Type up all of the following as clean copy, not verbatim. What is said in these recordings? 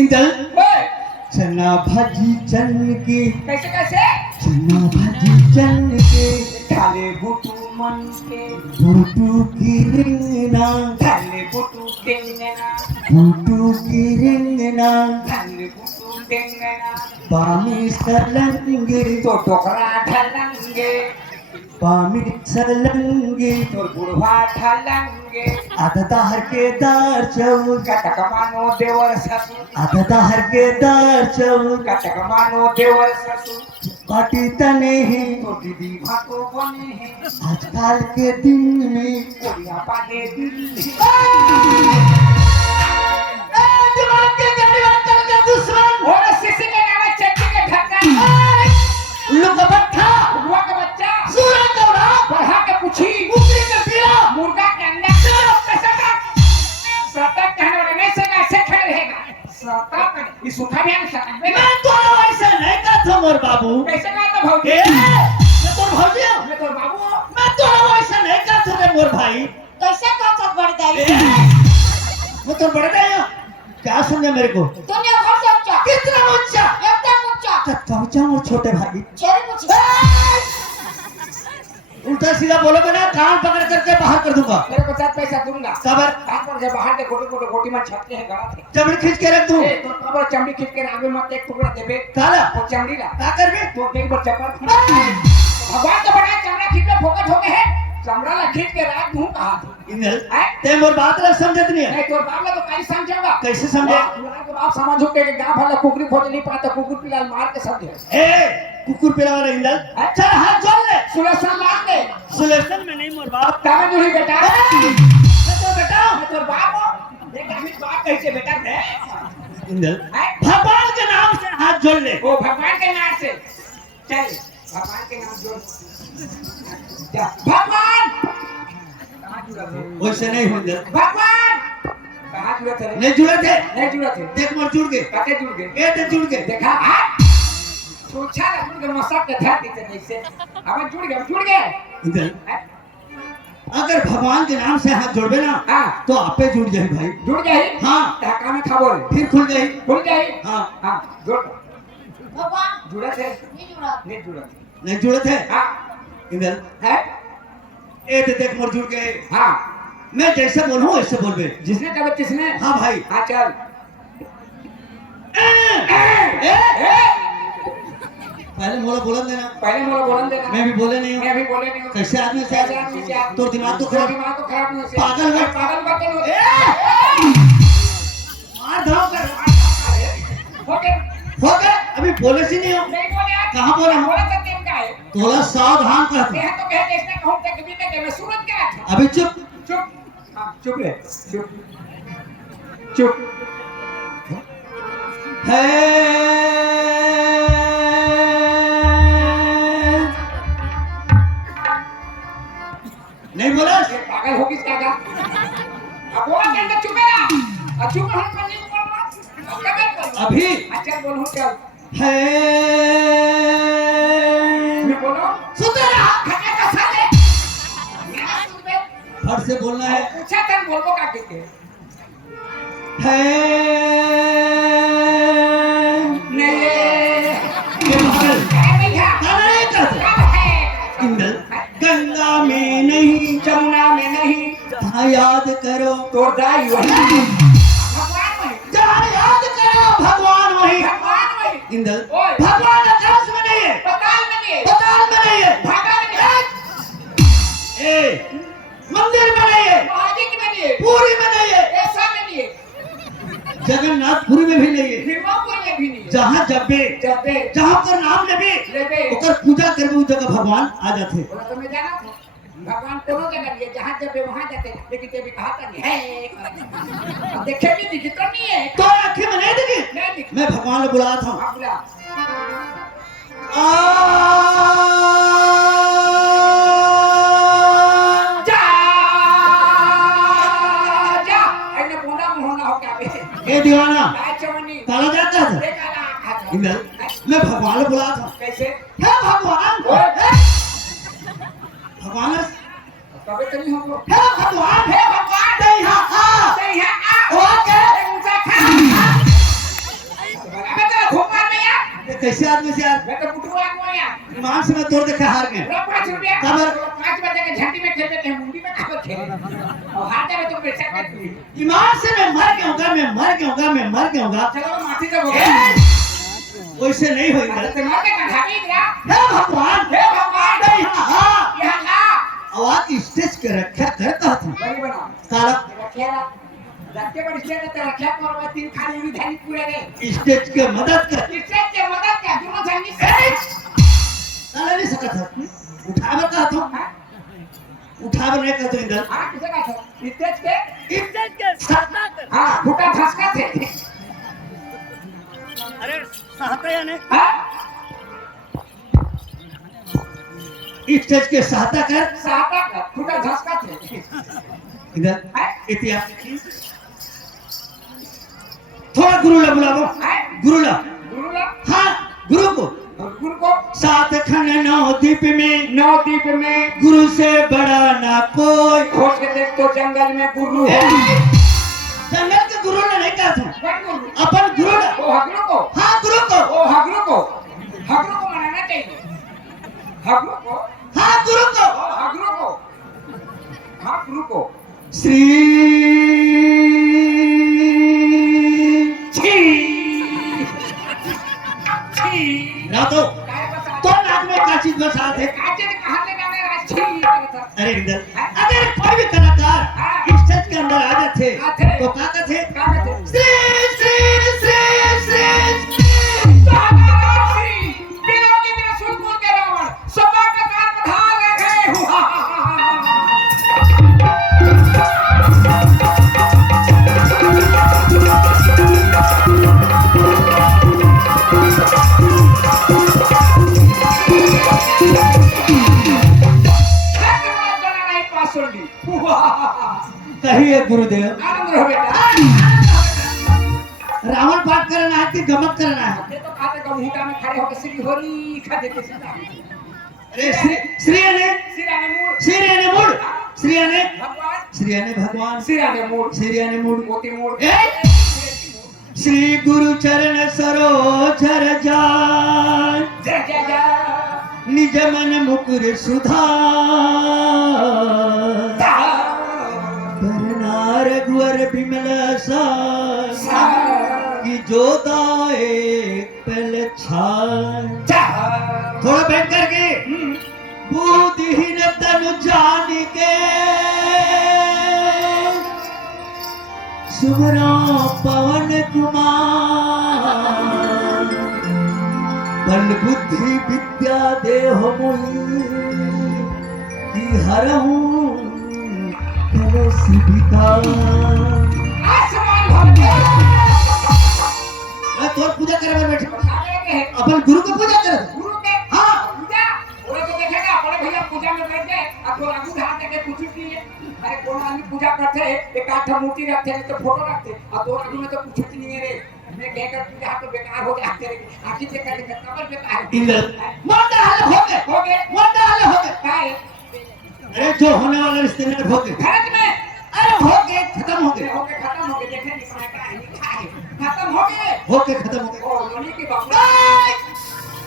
इंदल चना भाजी चन के कैसे कैसे चना भाजी चन के थाले बुटू मन के बूटू की रिंगना थाले बुटू टेंगना बूटू की रिंगना थाले बुटू टेंगना पामी सलंगे तो टोकरा ढलंगे पामी सलंगे तो बुढ़वा ढलंगे आता दाहर के दार चौक कटक मानो देवर ससुर आता दाहर के दार चौक कटक मानो देवर ससुर पाटी तने हैं तो दीदी भाको बने हैं आजकल के दिन में कोरिया पाने दिल्ली दिमाग के गरीब का दुश्मन और सिसी के नाना चट्टी के ढक्कन उल्लू का बट्ठा बुढ़वा का बच्चा सूरज का उड़ान बढ़ा के पूछी कुकरी का पीला मुर्गा के अंडा सतत कहने वाला नहीं से कैसे खड़े रहेगा सतत इस उठा भी हम सतत में मैं तो ऐसा नहीं करता मोर बाबू कैसे कहता भौजी मैं तो भौजी हूं मैं तो बाबू हूं मैं तो ऐसा नहीं करता मोर भाई कैसे कहत बढ़ गई मैं तो बड़ा नहीं हूं क्या समझे मेरे को दुनिया भर से ऊंचा कितना ऊंचा एकदम ऊंचा कितना ऊंचा मोर छोटे भाई चेहरे पूछ उल्टा सीधा बोलोगे ना कान पकड़ करके बाहर कर दूंगा मेरे को 7 पैसा दूंगा सबर हाथ पर जब बाहर के गोटे गोटी में छटके है गड़ा थे चमड़ी खींच के रख दूं ए तो कबर चमड़ी खींच के आगे मत एक टुकड़ा देबे काला वो चमड़ी ला का करबे तो देख पर चप्पल भगवान का बनाया चमड़ा खींच के फोकस हो गए है चमड़ा ला खींच के रात दूं कहा इंदल है ते मोर बात ला समझत नहीं है नहीं तो बाप तो कैसे समझेगा कैसे समझे तुम्हारा बाप समझो के गांव वाला कुकरी खोज नहीं पाता कुकुर पिलाल मार के समझे ए कुकुर पिला वाला इंदल चल हाथ जोड़ ले सुलेशन मार दे सुलेशन में नहीं मोर बाप तामे जुड़ी बेटा मैं तो बेटा मैं तो बाप हूं देख अमित बाप कैसे बेटा है इंदल हैं? भगवान के नाम से हाथ जोड़ ले वो भगवान के नाम से चल भगवान के नाम जोड़ जा भगवान कहां जुड़ा थे वैसे नहीं हो इंदल भगवान कहां जुड़ा थे नहीं जुड़े थे नहीं जुड़ा थे देख मोर जुड़ गए काटे जुड़ गए ए ते जुड़ गए देखा सोचा जुड़ गए मसक के धरती से जैसे अब जुड़ गए इंदल हैं? अगर भगवान के नाम से हाथ जोड़बे ना हां तो आपे जुड़ जाए भाई जुड़ गई हाँ धक्का में खा बोल फिर खुल गई खुल गई हाँ हां जुड़ भगवान जुड़ा थे नहीं जुड़ा नहीं जुड़ा नहीं जुड़े थे हां इंदल है ए ते देख मोर जुड़ गए हां मैं जैसे बोलूं वैसे बोलबे जिसने कहा किसने हाँ भाई हाँ चल ए पहले मोला बोलन देना पहले मोला बोलन देना मैं भी बोले नहीं हूँ मैं भी बोले नहीं हूँ कैसे आदमी से कैसे आदमी से तो दिमाग तो तेरा खराब दिमाग तो खराब नहीं हो पागल है। पागल बात नहीं होती मार धाव कर हो गया हो गए अभी बोले सी नहीं हो नहीं बोले आप कहाँ बोला हम? बोला सत्यम का है थोड़ा सावधान कर यह तो कहते इसने कहूँ तक भी तक मैं सूरत क्या था अभी चुप चुप हाँ चुप रहे चुप चुप नहीं बोला ये पागल हो किसका का अब बोला के अंदर चुप रहा चुप हम पर नहीं बोलना कब बोल अभी अच्छा बोलूं चल है मैं बोलो सुते रहा खका का साले मेरा सुन बे फट से बोलना है पूछा तन बोलबो का कहते है नहीं ये पागल है भैया गाना नहीं करते कब है इंदल गंगा में नहीं जमुना में नहीं हाँ याद करो तो दाई वही भगवान वही जहाँ याद करो भगवान वही भगवान वही इंदल ओए भगवान आकाश में नहीं है पताल में नहीं है में भी नहीं है। निर्मो कोई भी नहीं जहाँ जब भी जबे जहाँ पर नाम लेबे लेबे ओकर पूजा करबे उस जगह भगवान आ जाते। बोला तो मैं जाना था भगवान कोनो जगह लिए जहाँ जब वहाँ जाते लेकिन ते भी कहा था नहीं है अब देखे भी दिखी तो नहीं है तो आंखें में नहीं दिखी। नहीं दिखी मैं भगवान को बुलाया था। हाँ बोला जा जा ऐने बोला मोहना हो क्या बे ए दीवाना काय चवनी काला जाता था। देखा ना इंदल मैं भगवान को बुलाया था। कैसे हे भगवान भगवान कभी तो नहीं होगा हे भगवान हे भगवान ते यहाँ आ ते यहाँ आ ओके ऊंचा खा अबे तेरा घूमर में यार ये कैसे आदमी से यार मैं तो बुटुआ को यार ईमान से मैं तोड़ देखे हार गए। पूरा 5 रुपया खबर 5 बजे के झंडी में खेलते थे मुंडी में खबर खेले और हाथ में तो पैसा कट गई ईमान से मैं मर गया हूँ। चलो माथी से बोल वैसे नहीं होगी। ते मरने का ढाबी गया हे भगवान हे भगवान ते यहाँ आ यहाँ आ आवाज स्टेज के रखा करता था। बड़ी बना काला रखेला रखे पर स्टेज ते रखे करवा 3 खाली भी धानी पूरे रे स्टेज के मदद कर स्टेज के मदद क्या दोनों जानी से काला नहीं सकता था। उठावर कहा था उठावर नहीं कहते इंदल। हां किसे का था स्टेज के सत्ता कर। हां फुटा धसका थे अरे सहता या नहीं हां स्टेज के सहायता कर साता का फुटा धसका थे इधर इतिहास थोड़ा गुरु ला बुलाओ गुरु ला गुरु ला हाँ गुरु को गुरु को सात खन नवद्वीप में नवद्वीप में गुरु से बड़ा ना कोई। खोज के देख तो जंगल में गुरु है जंगल के गुरु ने नहीं कहा था कौन गुरु अपन गुरु ने ओ हगरू को हाँ गुरु को ओ हगरू को मनाना चाहिए हगरू को हाँ गुरु को ओ हगरू को हाँ गुरु को श्री रातो काय बता तो नाक में का चीज बसा थे। काचे ने कहा ले गाने राष्ट्रीय करता अरे इंदर अगर कोई भी कलाकार स्टेज के अंदर आ जाते तो क्या कहते का कहते श्री श्री श्री श्री श्री बिना के बिना सुन बोल के रावण सभा का कार पधार गए हुआ कहिए गुरुदेव आनंद रहो बेटा रावण पाठ करना है कि गमक करना है। ये तो खाते का मुंडा में खड़े होकर श्री हरि खा देते सीधा अरे श्री ने सिरा ने मूड भगवान सिरा ने मूड मूड मोती मूड श्री गुरु चरण सरोजर जान जय जय जय निज मन मुकुर सुधार करना रघुवर बिमल सा की जोदाए पल छान। थोड़ा बैठ करके बुद्धिहीन तनु जान के सुमरो पवन कुमार बल बुद्धि विद्या देह मोहि की हरहूं कलसी विकार। आसमान मैं तोर पूजा करे में बैठे भर अपन गुरु को पूजा करे। गुरु के हाँ पूजा वो तो देखेगा बड़े भैया पूजा में बैठ गए अब तो आगू हाथ के कुछ नहीं है अरे कौन आदमी पूजा करते हैं एक आठ मूर्ति रखते हैं तो फोटो रखते अब तो आगू में तो कुछ नहीं है रे मैं कहकर पूजा तो बेकार हो जाते रे आखिर से कर के कबर बेकार इंदर मोटा हाल हो गए मोटा हाल हो गए। काय अरे जो होने वाला रिश्ते में हो गए भारत में अरे हो गए खत्म हो गए हो गए खत्म हो गए देखे नहीं पाए का है खत्म हो गए खत्म हो गए। ओ लोनी की बाबू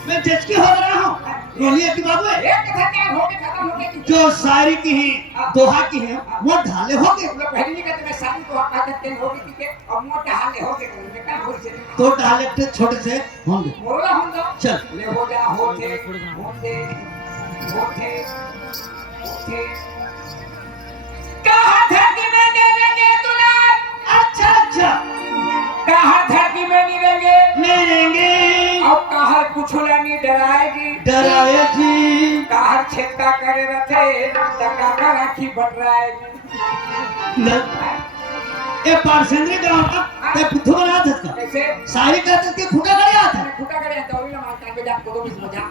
मैं जज की हो रहा हूँ रोलिया की बाबू है एक कथा क्या हो गए खत्म हो गए जो शायरी की है दोहा की है वो ढाले हो गए। लोग पहले नहीं कहते मैं शादी को हक करते हैं हो गए ठीक है अब मोटा हाल हो गए बेटा हो से तो ढाले छोटे से होंगे। मोरला होंगे चल ले हो जा होते होते होते होते कहाँ धरती में देवेंगे तुला अच्छा कहाँ धरती में मिलेंगे अब कहर कुछ नहीं डराएगी डराए जी कहर छेका करे रथे टका का राखी बटराएगी न ए पारसेंद्री गांव का ते बुद्धू बना था इसका कैसे सारी कहते कि खुटा करे आता खुटा करे दौड़ी ना मारता के जा कोदो भी मजा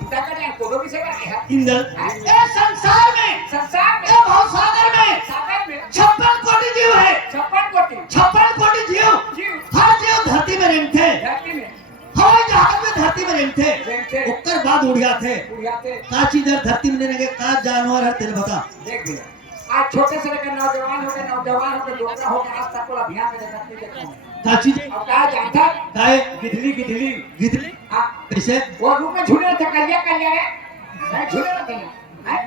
खुटा करे कोदो भी से करे इंदर ए संसार में संसार ए भवसागर में सागर में 56 कोटि जीव है 56 कोटि 56 कोटि जीव जीव हर जीव धरती में रहते धरती में हवाई जहाज में धरती में रहते रहते। उसके बाद उड़िया थे उड़िया थे का चीज है धरती में रहने के का जानवर है तेरे बता देख लिया आज छोटे से लेकर नौजवान हो गए डोकरा हो गए आज तक को अभियान में देखते देखो का चीज है अब कहा जानता काय गिदली गिदली गिदली हां कैसे वो रूप में झूले थे कलिया रे मैं झूले रहते हैं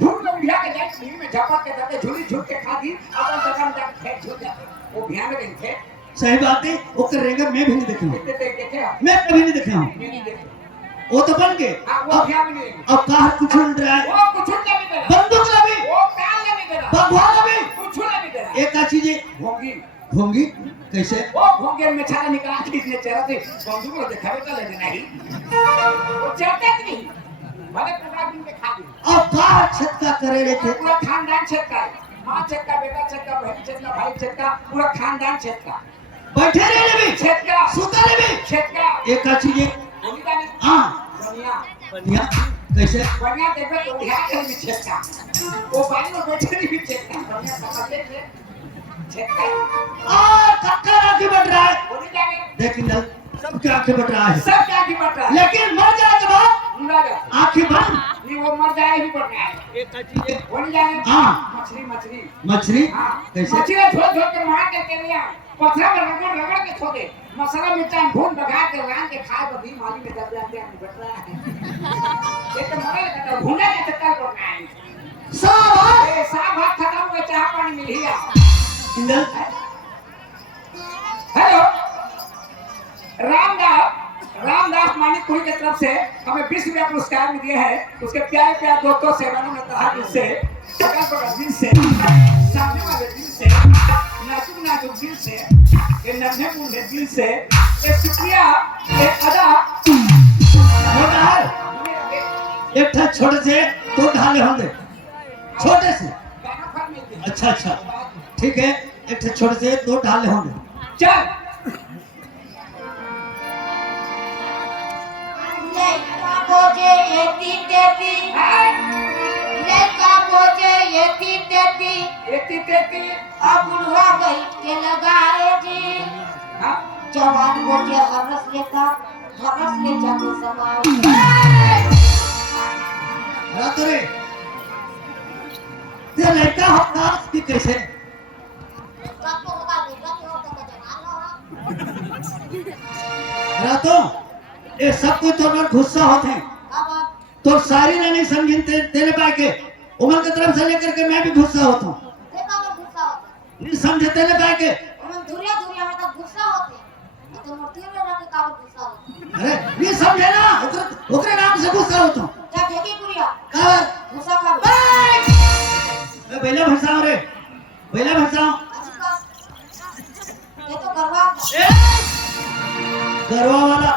झूल में उठा के जाए नींद में झपक के जाते झूली झूल के खा दी अपन दुकान जाके खेत झूल जाते वो अभियान में थे सही बात है ओकर रेंगर मैं भी नहीं देखा हूं देखे मैं कभी नहीं देखा हूं नहीं देखे वो तो बन गए वो अभियान में नहीं अब कहा कुछ नहीं रहा है वो कुछ नहीं दे रहा बंदूक लगी वो काल नहीं दे रहा भगवान लगी कुछ नहीं दे रहा एक का चीज है भोंगी होंगी कैसे वो भोंगे में छाला निकाल के इसने चेहरा से बंदूक को दिखावे तो ले नहीं वो चलते नहीं भले पूरा दिन में खा दी अब कहा छटका करे रहे थे पूरा खानदान छटका मां छटका बेटा छटका बहन छटका भाई छटका पूरा खानदान छटका बैठे रहे भी छटका सुता रहे भी छटका एक का चीज है बोली जाने हां दुनिया बढ़िया कैसे बढ़िया देखो तो यहाँ के भी छटका वो बाई में बैठे नहीं भी छटका बढ़िया समझते थे छटका और धक्का राखी बढ़ रहा है बोली जाने देख इंदल सब के आंखें बढ़ रहा है सब क्या की बता लेकिन मर जाए के बाद मुंडा जाता आंखें बंद नहीं वो मर जाए भी बढ़ रहा है एक का चीज है बोली जाने हां मछली मछली मछली हाँ कैसे मछली छोड़ छोड़ के मार के लिया पत्थर में रगड़ रगड़ के छोड़े मसाला मिर्चा भून बघा के रान के खाए बदी माली में दब जाते हैं बैठ रहा है ये तो मरे लगा भूना के चक्कर को नहीं शाबाश ए साहब हाथ खत्म हो गया चाह पानी मिल ही आ इंदल हेलो रामदास मानिकपुरी की तरफ से हमें 20 रुपया पुरस्कार दिए हैं उसके प्यारे प्यारे दोस्तों से मैंने कहा दिल से बगल बगल दिल से सामने वाले दिल से नाजुक नाजुक दिल से ये नन्हे मुन्ने दिल से एक शुक्रिया एक अदा छोटा है एक था छोटे से तो ढाले होंगे छोटे से गाना फल मिलती है अच्छा अच्छा ठीक है एक था छोटे से दो ढाले होंगे चल लड़का बोझे एती तेती लड़का बोझे एती तेती एती तेती अब बुढ़वा बैठ के लगाए जी हाँ जवान बोझे हरस लेता हरस ले जाके समाओ रातों रे ते लड़का होता कि कैसे काको होगा बेटा तो होता का जवान हो रातों ये सब कुछ तो ना गुस्सा होते हैं अब तो सारी ने नहीं समझी तेरे पाए के उमर की तरफ से लेकर के मैं भी गुस्सा होता हूँ देखा वो गुस्सा होता नहीं समझे तेरे पाए के हम धुरिया धुरिया में तो गुस्सा होते तो मूर्ति में रख के का गुस्सा होता अरे नहीं समझे ना उतरे नाम से गुस्सा होता हूँ क्या देखी गुड़िया कर गुस्सा का बेला भसाओ रे बेला भसाओ ये तो गरबा गरवा वाला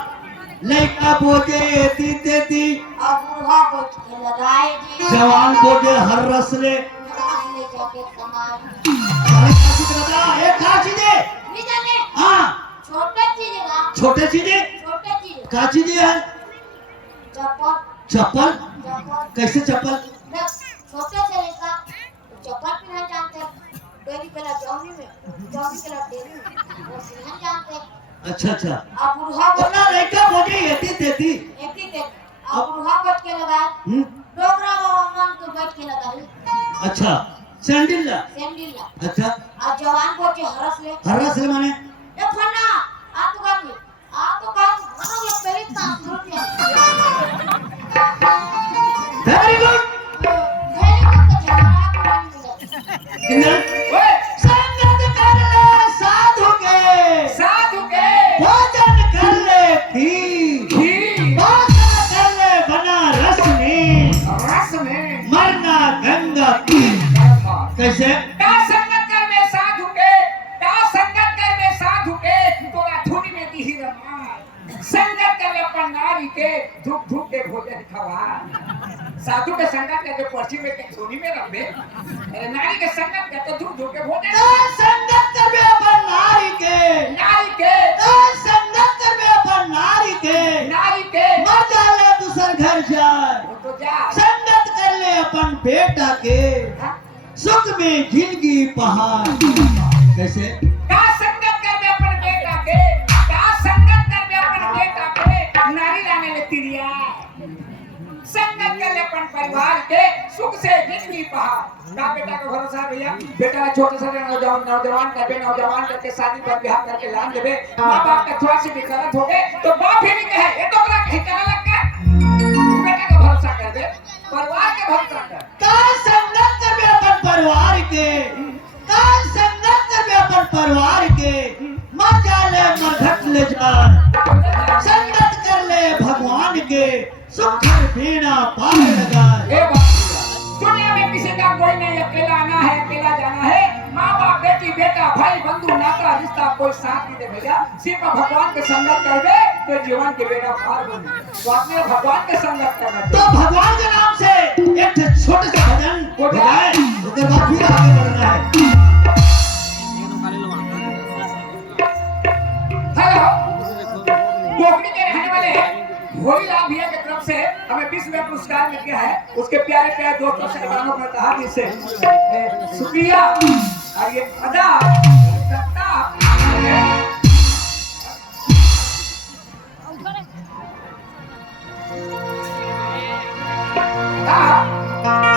लड़का बोझे एती तेती अब बुढ़वा बैठ के लगाए जी जवान बोझे हर रस ले हरस ले जाके समाओ एक का चीजें नहीं जाने हाँ छोटे चीज ना छोटे चीजें छोटे चीज का चीजें है चप्पल चप्पल चप्पल कैसे चप्पल देख छोटे से लेकर चप्पल पहनना जानते डेरी पहला जौनी में पहला डेरी में वो सिंहन जानते अच्छा अच्छा अब बुढ़वा बोला लड़का बोझे एती तेती एती ते अब बुढ़वा बैठ के लगाए डोगरा बाबा मन तो बैठ के लगाए अच्छा सैंडल ला सैंडल ला अच्छा अब जवान को जो हरस ले हर रस ले माने ए फन्ना आ तो का मनो ये पहले तास रोटी वेरी गुड वेरी गुड तो जवाना को नहीं मिले इंदल ओए संगत कर ले साधु के भोजन कर ले खीर भोजन कर ले बना रस में रस में मरना गंगा तीर कैसे का संगत कर में साधु के तोरा धुनी में दी रमाल से लिखा हुआ साधु के संगत का जो पर्ची में के सोनी में रख दे अरे नारी के संगत का तो दूर दूर के भोजन का संगत करबे अपन नारी के का संगत करबे अपन नारी के मर जाले दूसर घर जाए वो तो जा संगत कर ले अपन बेटा के हाँ? सुख में जिंदगी पहाड़ कैसे का संगत कर बे अपन बेटा के का संगत कर बे अपन बेटा के नारी लाने ले तिरिया संगत कर ले अपन परिवार के सुख से जिंदगी पहाड़ का बेटा का भरोसा भैया बेटा छोटे से नौजवान करके शादी पर ब्याह करके लान देबे मां बाप का थोड़ा सी भी गलत हो गए तो बाप ही नहीं कहे ये तो बड़ा कहीं करने लग गया बेटा का भरोसा कर दे परिवार के भरोसा कर का संगत करबे अपन परिवार के का संगत करबे अपन परिवार के मर जाले मरघट ले जाए संगत कर ले भगवान के सुख बीना पार लगा ए बात दुनिया में किसी का कोई नहीं अकेला आना है अकेला जाना है माँ बाप बेटी बेटा भाई बंधु नाता रिश्ता कोई साथ नहीं दे भैया सिर्फ भगवान के संगत कर दे तो जीवन के बेड़ा पार बने तो आपने भगवान के संगत करना तो चाहिए भगवान के नाम से एक छोटे से भजन वो गाए उसके बाद फिर आगे बढ़ना है हेलो कोकड़ी के रहने वाले भोरीलाल भैया की तरफ से हमें 20 रुपया पुरस्कार मिल गया है उसके प्यारे प्यारे दोस्तों से गानों में कहा जिससे शुक्रिया और ये अदा करता हाँ